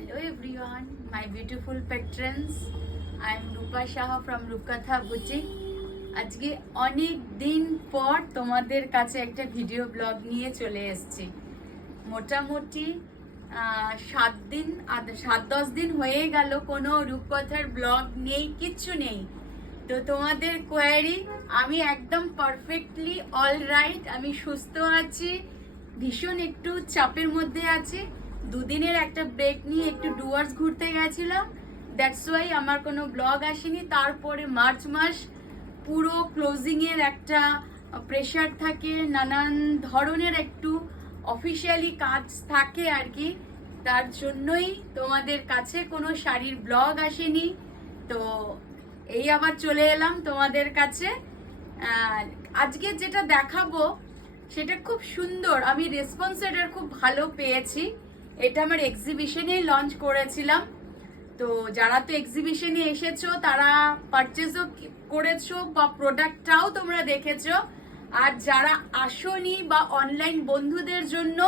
Hello everyone, my beautiful patrons. I am Rupa Shah from Rupkatha Boutique. আজকে অনেক দিন পর তোমাদের কাছে একটা ভিডিও ব্লগ নিয়ে চলে এসেছি। মোটামুটি 7-10 দিন হয়ে গেল কোনো রূপকথার ব্লগ নেই, কিচ্ছু নেই। তো তোমাদের কোয়ারি, আমি একদম পারফেক্টলি অলরাইট, আমি সুস্থ আছি, ভীষণ একটু চাপের মধ্যে আছি। দুদিনের একটা ব্রেক নিয়ে একটু ডুয়ার্স ঘুরতে গেছিলাম, দ্যাটস ওয়াই আমার কোনো ব্লগ আসেনি। তারপরে মার্চ মাস পুরো ক্লোজিংয়ের একটা প্রেশার থাকে, নানান ধরনের একটু অফিসিয়ালি কাজ থাকে আর কি, তার জন্যই তোমাদের কাছে কোনো শাড়ির ব্লগ আসেনি। তো এই আবার চলে এলাম তোমাদের কাছে। আজকে যেটা দেখাবো সেটা খুব সুন্দর, আমি রেসপন্স এটার খুব ভালো পেয়েছি। এটা আমার এক্সিবিশনে লঞ্চ করেছিলাম। তো যারা তো এক্সিবিশনে এসেছো তারা পারচেজও করেছো বা প্রোডাক্টটাও তোমরা দেখেছো, আর যারা আসোনি বা অনলাইন বন্ধুদের জন্য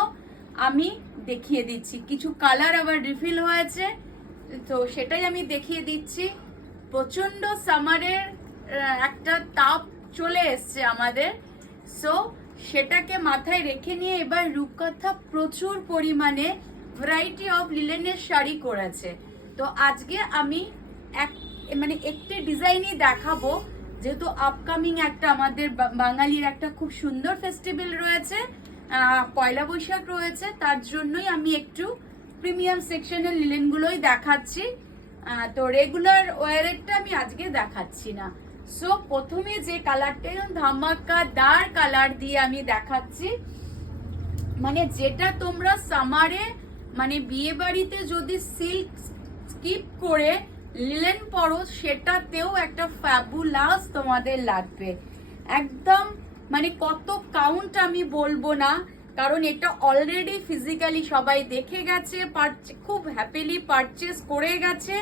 আমি দেখিয়ে দিচ্ছি। কিছু কালার আবার রিফিল হয়েছে, তো সেটাই আমি দেখিয়ে দিচ্ছি। প্রচন্ড সামারের একটা তাপ চলে এসছে আমাদের, সো সেটাকে মাথায় রেখে নিয়ে এবার রূপকথা প্রচুর পরিমাণে ভ্যারাইটি অফ লিলেনের শাড়ি করেছে। তো আজকে আমি একটি ডিজাইনই দেখাবো, যেহেতু আপকামিং একটা আমাদের বাঙালির একটা খুব সুন্দর ফেস্টিভ্যাল রয়েছে, পয়লা বৈশাখ রয়েছে, তার জন্যই আমি একটু প্রিমিয়াম সেকশনের লিলেনগুলোই দেখাচ্ছি। তো রেগুলার ওয়ারেরটা আমি আজকে দেখাচ্ছি না। সো প্রথমে যে কালারটা ধামাকাদার কালার দিয়ে আমি দেখাচ্ছি, মানে যেটা তোমরা সামারে মানে বিয়ে বাড়িতে যদি সিল্ক স্কিপ করে লিলেন পরো সেটাতেও একটা ফ্যাবুলাস তোমাদের লাগবে একদম। মানে কত কাউন্ট আমি বলবো না, কারণ এটা অলরেডি ফিজিক্যালি সবাই দেখে গেছে, খুব হ্যাপিলি পারচেস করে গেছে।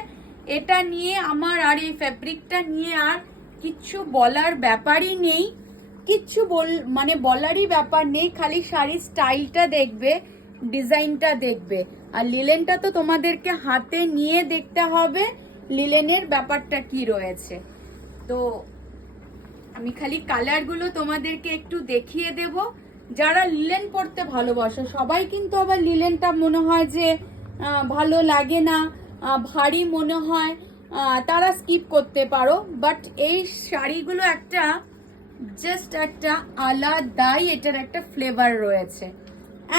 এটা নিয়ে আমার আর এই ফ্যাব্রিকটা নিয়ে আর কিচ্ছু বলার ব্যাপারই নেই, কিচ্ছু বলারই ব্যাপার নেই। খালি শাড়ির স্টাইলটা দেখবে, ডিজাইনটা দেখবে, আর লিলেনটা তো তোমাদেরকে হাতে নিয়ে দেখতে হবে লিলেনের ব্যাপারটা কি রয়েছে। তো আমি খালি কালারগুলো তোমাদেরকে একটু দেখিয়ে দেব। যারা লিলেন পরতে ভালোবাসো, সবাই কিন্তু আবার লিলেনটা মনে হয় যে ভালো লাগে না, ভারী মনে হয়, তারা স্কিপ করতে পারো। বাট এই শাড়িগুলো একটা জাস্ট একটা আলাদাই, এটার একটা ফ্লেভার রয়েছে,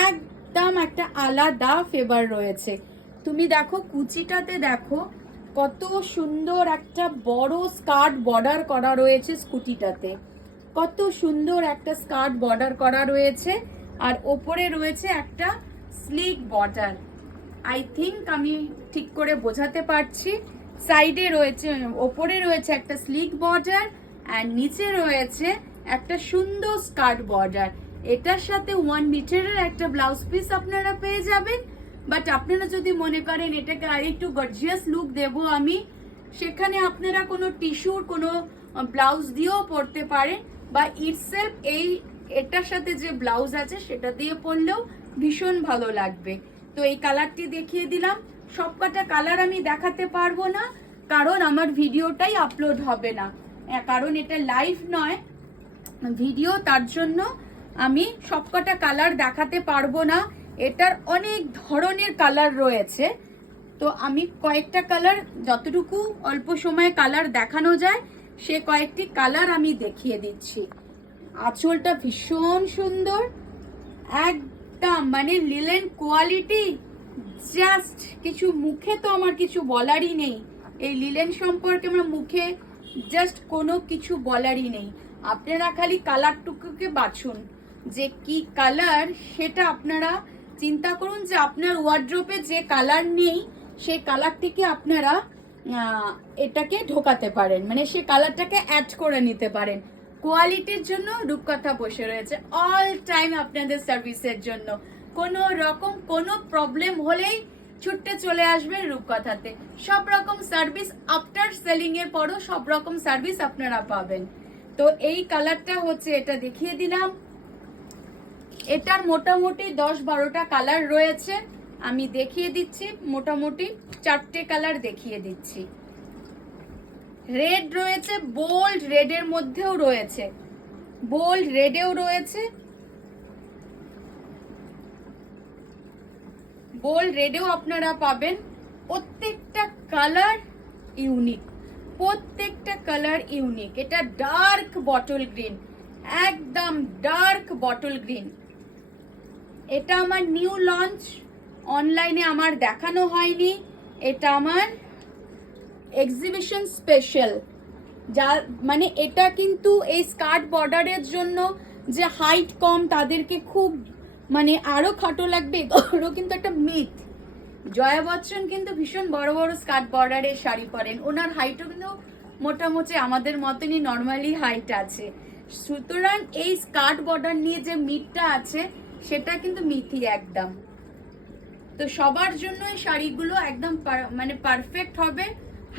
একদম একটা আলাদা ফ্লেভার রয়েছে। তুমি দেখো কুচিটাতে দেখো কত সুন্দর একটা বড় স্কার্ট বর্ডার করা রয়েছে, স্কুটিটাতে কত সুন্দর একটা স্কার্ট বর্ডার করা রয়েছে, আর ওপরে রয়েছে একটা স্লিক বর্ডার। আই থিঙ্ক আমি ঠিক করে বোঝাতে পারছি। সাইডে রয়েছে, ওপরে রয়েছে একটা স্লিক বর্ডার, আর নিচে রয়েছে একটা সুন্দর স্কার্ট বর্ডার। এটার সাথে 1 মিটারের একটা ব্লাউজ পিস আপনারা পেয়ে যাবেন। বাট আপনারা যদি মনে করেন এটাকে আরেকটু গর্জিয়াস লুক দেব আমি, সেখানে আপনারা কোনো টিস্যুর কোনো ব্লাউজ দিয়েও পরতে পারেন, বা ইটসেলফ এটার সাথে যে ব্লাউজ আছে সেটা দিয়ে পরলেও ভীষণ ভালো লাগবে। তো এই কালারটি দেখিয়ে দিলাম। সবকটা কালার আমি দেখাতে পারবো না, কারণ আমার ভিডিওটাই আপলোড হবে না, কারণ এটা লাইভ নয় ভিডিও, তার জন্য আমি সবকটা কালার দেখাতে পারবো না। এটার অনেক ধরনের কালার রয়েছে, তো আমি কয়েকটা কালার, যতটুকু অল্প সময়ে কালার দেখানো যায় সে কয়েকটি কালার আমি দেখিয়ে দিচ্ছি। আঁচলটা ভীষণ সুন্দর, একদম মানে লিলেন কোয়ালিটি জাস্ট কিছু মুখে তো আমার কিছু বলারই নেই। এই লিলেন সম্পর্কে আমার মুখে জাস্ট কোনো কিছু বলারই নেই। আপনারা খালি কালারটুকুকে বাছুন যে কি কালার, সেটা আপনারা চিন্তা করুন যে আপনার ওয়ার্ড্রোপে যে কালার নেই সেই কালারটিকে আপনারা এটাকে ঢোকাতে পারেন, মানে সেই কালারটাকে অ্যাড করে নিতে পারেন। কোয়ালিটির জন্য রূপকথা বসে রয়েছে অল টাইম আপনাদের সার্ভিসের জন্য। কোনো রকম কোনো প্রবলেম হলেই ছুটতে চলে আসবেন রূপকথাতে। সব রকম সার্ভিস, আফটার সেলিং এর পরও সব রকম সার্ভিস আপনারা পাবেন। তো এই কালারটা হচ্ছে, এটা দেখিয়ে দিলাম। এটার মোটামুটি 10-12টা কালার রয়েছে, আমি দেখিয়ে দিচ্ছি, মোটামুটি 4টে কালার দেখিয়ে দিচ্ছি। রেড রয়েছে, বোল্ড রেডের মধ্যেও রয়েছে, বোল্ড রেডেও রয়েছে, বোল্ড রেডেও আপনারা পাবেন। প্রত্যেকটা কালার ইউনিক, প্রত্যেকটা কালার ইউনিক। এটা ডার্ক বটল গ্রিন, একদম ডার্ক বটল গ্রিন। এটা আমার নিউ লঞ্চ, অনলাইনে আমার দেখানো হয়নি, এটা আমার এক্সিবিশন স্পেশাল। যা মানে এটা কিন্তু এই স্কার্ট বর্ডারের জন্য যে হাইট কম তাদেরকে খুব মানে আরো খাটো লাগবে, এগুলো কিন্তু একটা মিথ। জয়া বচ্চন কিন্তু ভীষণ বড় বড় স্কার্ট বর্ডারের শাড়ি পরেন, ওনার হাইটও কিন্তু মোটামুটি আমাদের মতনই নর্মালি হাইট আছে। সুতরাং এই স্কার্ট বর্ডার নিয়ে যে মিথটা আছে সেটা কিন্তু মিথই একদম। তো সবার জন্য এই শাড়িগুলো একদম মানে পারফেক্ট হবে।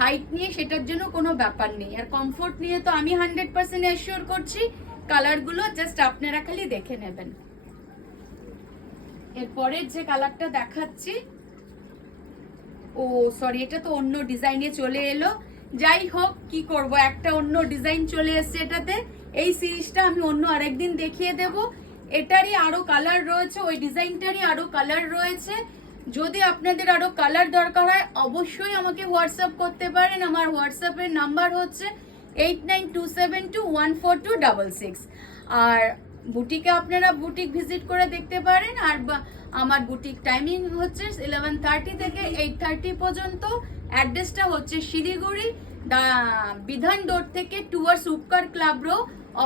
হাইট নিয়ে সেটার জন্য কোনো ব্যাপার নেই, আর কমফোর্ট নিয়ে তো আমি 100% এশিওর করছি। কালারগুলো জাস্ট আপনারা খালি দেখে নেবেন। এরপরের যে কালারটা দেখাচ্ছি, ও সরি, এটা তো অন্য ডিজাইনে চলে এলো। যাই হোক, কি করব, একটা অন্য ডিজাইন চলে এসছে এটাতে। এই সিরিজটা আমি অন্য আরেকদিন দেখিয়ে দেব। এটারই আরো কালার রয়েছে, ওই ডিজাইনটারই আরো কালার রয়েছে। যদি আপনাদের আরো কালার দরকার হয় অবশ্যই আমাকে হোয়াটসঅ্যাপ করতে পারেন। আমার হোয়াটসঅ্যাপের নাম্বার হচ্ছে 8927214266। আর বুটিকে আপনারা বুটিক ভিজিট করে দেখতে পারেন। আর আমার বুটিক টাইমিং হচ্ছে 11:30 থেকে 8:30 পর্যন্ত। অ্যাড্রেসটা হচ্ছে শিলিগুড়ি বিধান রোড থেকে টুয়ার্ডস উপকার club row,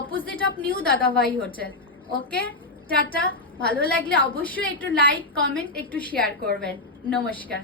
opposite of new Dadabhai hotel. Okay, tata. ভালো লাগলে অবশ্যই একটু লাইক, কমেন্ট, একটু শেয়ার করবেন। নমস্কার।